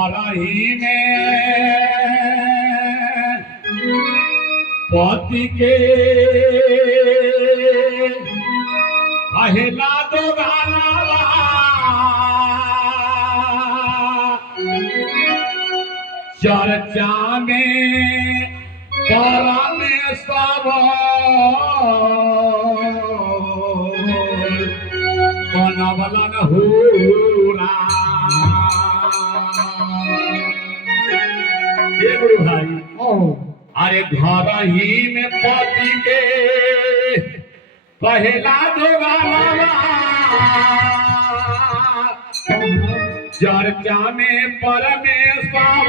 घर ही में पति के अहिला दो गाना चर्चा में परमेश्वर बनवलन हुरा। ये गुरु भाई अरे घर ही में पति के पहला दोगाला चर्चा में परमेश्वर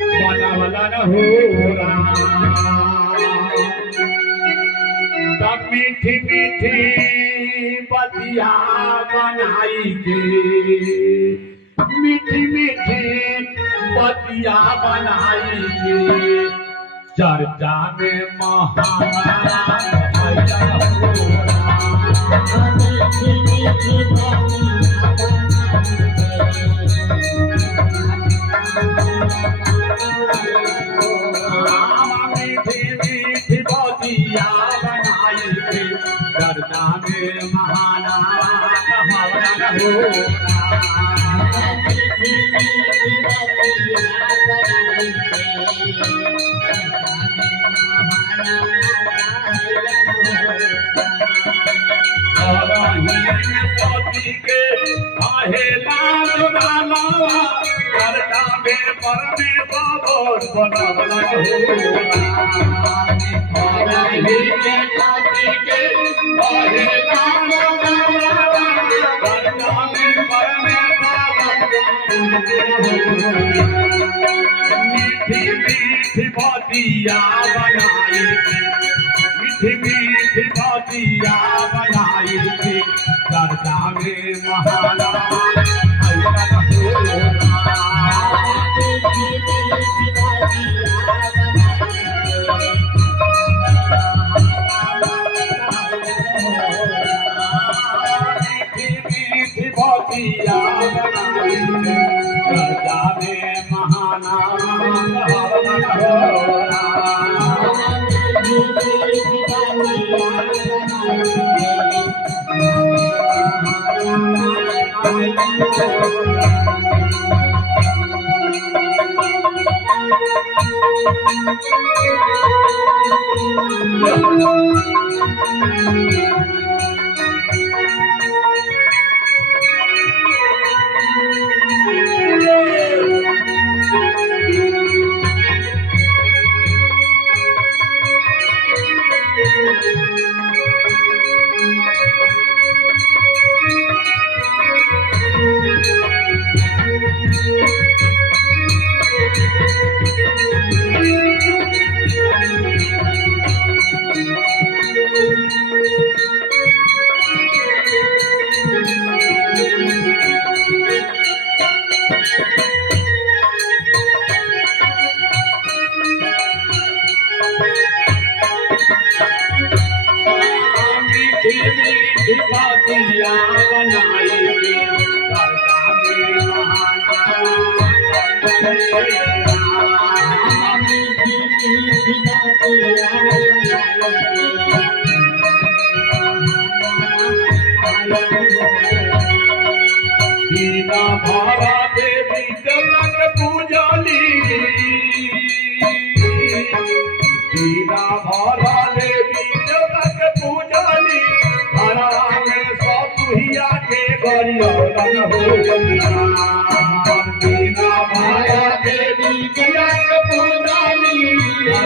बनवलन हुरा। तब मीठी मीठी बतिया बनाई के मीठी मीठी बतिया बनाई के चर्चा में महाराज मीठी मीठी बतिया बनाई के चर्चा में महाराज पति के अहेला दुलावा चर्चा में परमेश्वर बनवलन हुरा। पति के अहेला दुलावा चर्चा में परमेश्वर मीठी मीठी बतिया बनाई मीठी मीठी बतिया बनाई थी चर्चा में महाराज मीठी मीठी बतिया बनाई चर्चा में महानाम बतिया बनाई चर्चा में दीना भरा देवी जनक पूजली दीना भरा देवी जनक पूजली के बरियौलन होना दीना भरा देवी जनक पूजली के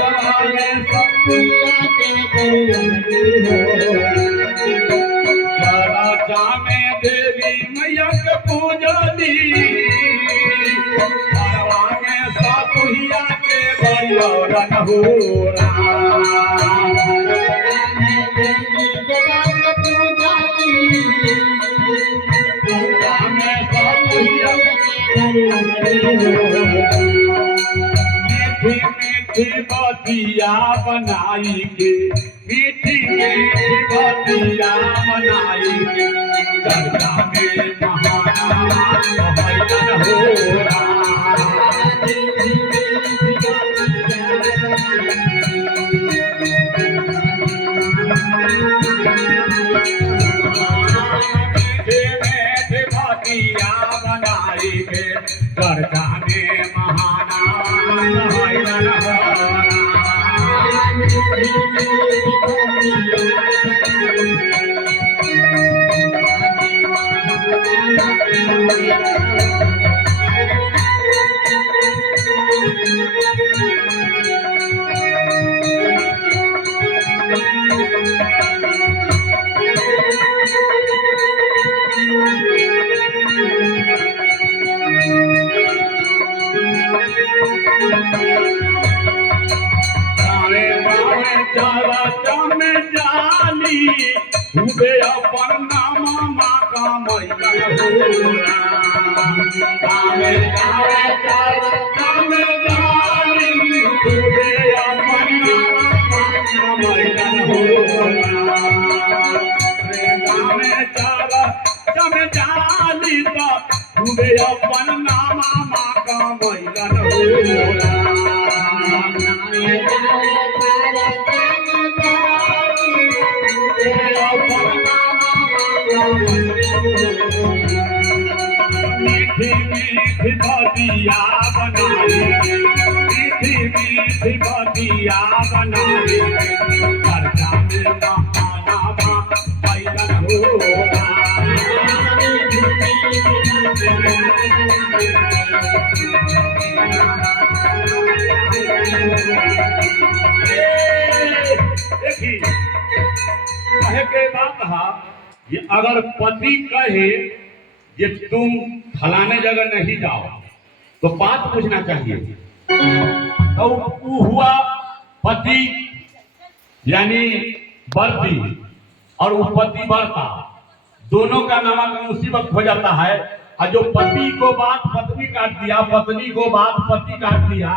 चर्चा में देवी मैया के पूजली सतुहिया के बरियौलन होना मीठी मीठी बतिया बनाई के मीठी मीठी बतिया बनाई के चर्चा में महाराज मीठे भतिया बनाई के कर जाने महाना उबे अपन नामा माँ का मैलन होला गावे गावे चरण में जानी उबे अपन नामा का मैलन होला रे गावे चरण में जानी तो उबे अपन नामा माँ का मैलन होला मीठी मीठी भतिया बनाई मीठी मीठी भतिया बनाई कर्जा में महाना मैलन होला देखिए कहे के बात कहा कि अगर पति कहे कि तुम फलाने जगह नहीं जाओ तो बात पूछना चाहिए। तो वो हुआ पति यानी वर्ती और वो पति वर्ता दोनों का नामांकन उसी वक्त हो जाता है। और जो पति को बात पत्नी काट दिया पत्नी को बात पति काट दिया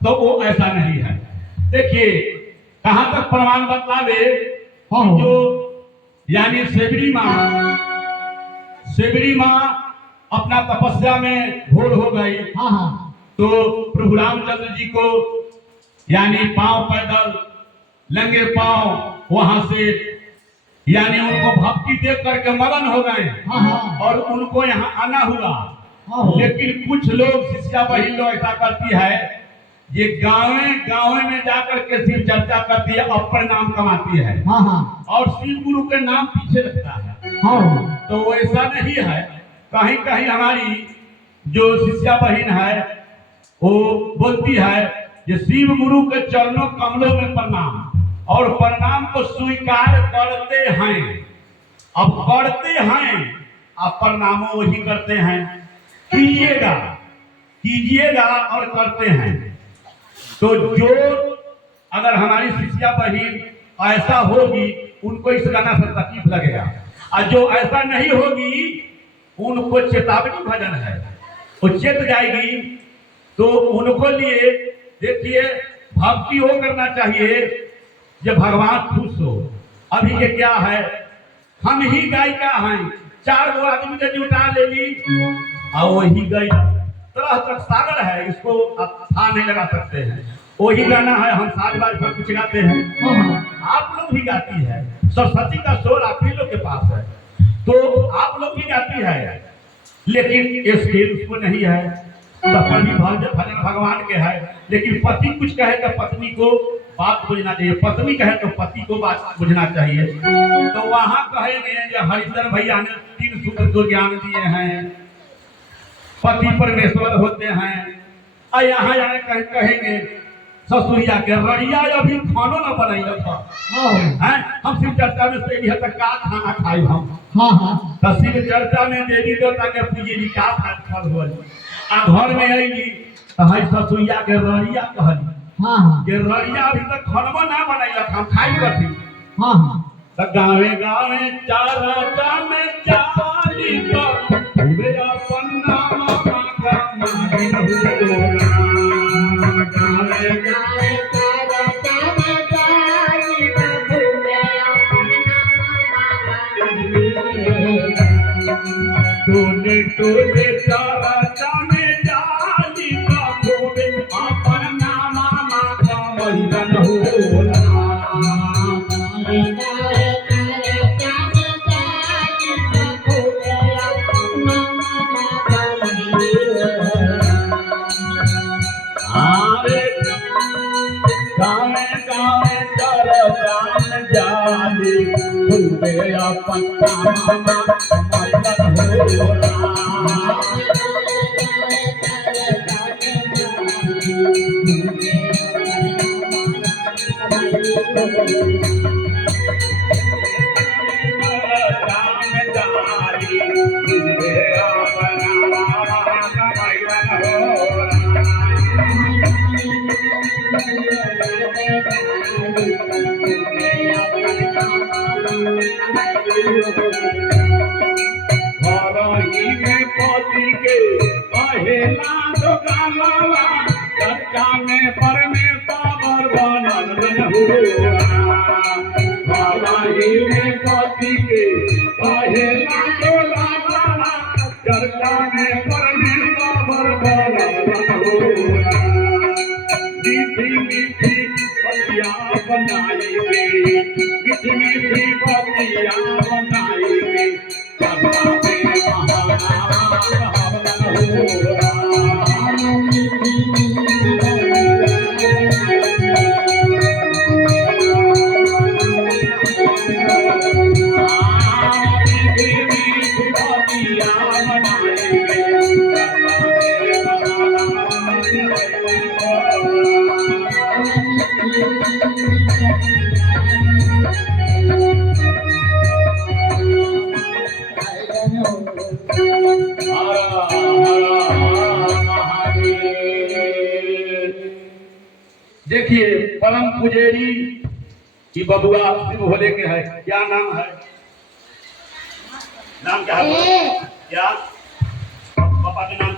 तो वो ऐसा नहीं है। देखिए कहां तक प्रमाण बतलावे जो यानी सेबरी माँ अपना तपस्या में घोर हो गई। तो प्रभु रामचंद्र जी को यानी पांव पैदल लंगे पांव वहां से यानी उनको भक्ति देख करके मगन हो गए और उनको यहाँ आना हुआ। लेकिन कुछ लोग शिष्या बहिन लोग ऐसा करती है ये गाँव में जाकर के शिव चर्चा करती है अपने नाम कमाती है और शिव गुरु के नाम पीछे रखता है। तो वैसा नहीं है। कहीं कहीं हमारी जो शिष्या बहिन है वो बोलती है कि शिव गुरु के चरणों कमलों में प्रणाम और प्रणाम को स्वीकार करते हैं। अब करते हैं अब प्रणामों वही करते हैं कीजिएगा और करते हैं। तो जो अगर हमारी शिष्या बहिन ऐसा होगी उनको इस गाना से तकलीफ लगेगा और जो ऐसा नहीं होगी उनको चेतावनी भजन है वो चेत जाएगी। तो उनको लिए देखिए भक्ति हो करना चाहिए जब भगवान खुश हो। अभी ये क्या है हम ही गायिका हैं 4 गो आदमी के जुटा ले ली और वही गई तरह तक सागर है इसको आप था नहीं लगा सकते हैं। वही गाना है हम साज बाज पर कुछ गाते हैं आप लोग भी गाती है सरस्वती का स्वर आप ही लोग के पास है तो आप लोग भी गाती है लेकिन ये स्केल उसको नहीं है। सफल भी भजन भगवान के है लेकिन पति कुछ कहे तो पत्नी को बात बुझना चाहिए पत्नी कहे तो पति को बात बुझना चाहिए। तो वहां कहेंगे जो हरिधर भैया ने 3 सूत्र को ज्ञान दिए हैं पति परमेश्वर होते हैं। और यहाँ कहेंगे ससुरिया के रड़िया अभी खानो न बनाइल था हम शिव चर्चा में से तक का खाना खाई हम तो शिव चर्चा में देवी देवता के पूजेली का फल हो आ घर में अली तो है ससुरिया के रड़िया कहली के रड़िया अभी तक खानवा ना बनाइल हम खाई कथी तो गावे गावे चारा में चाली तो वे अपन नाम का मांगे होला गावे गावे टोले टोले चारा में जाली तो वे अपन नाम का मैलन होला घूमे अपन मामा मैलन हो पति के पहला दुकानवा चर्चा में परमेश्वर बनल में पति के पहला दुकानवा चर्चा में परमेश्वर बनल मीठी मीठी बतिया बनाएंगे मीठी मीठी बतिया बनाएंगे चर्चा में देखिए परम पुजेरी की बबुआ शिव भोले के है। क्या नाम है? नाम क्या है? क्या पापा के नाम?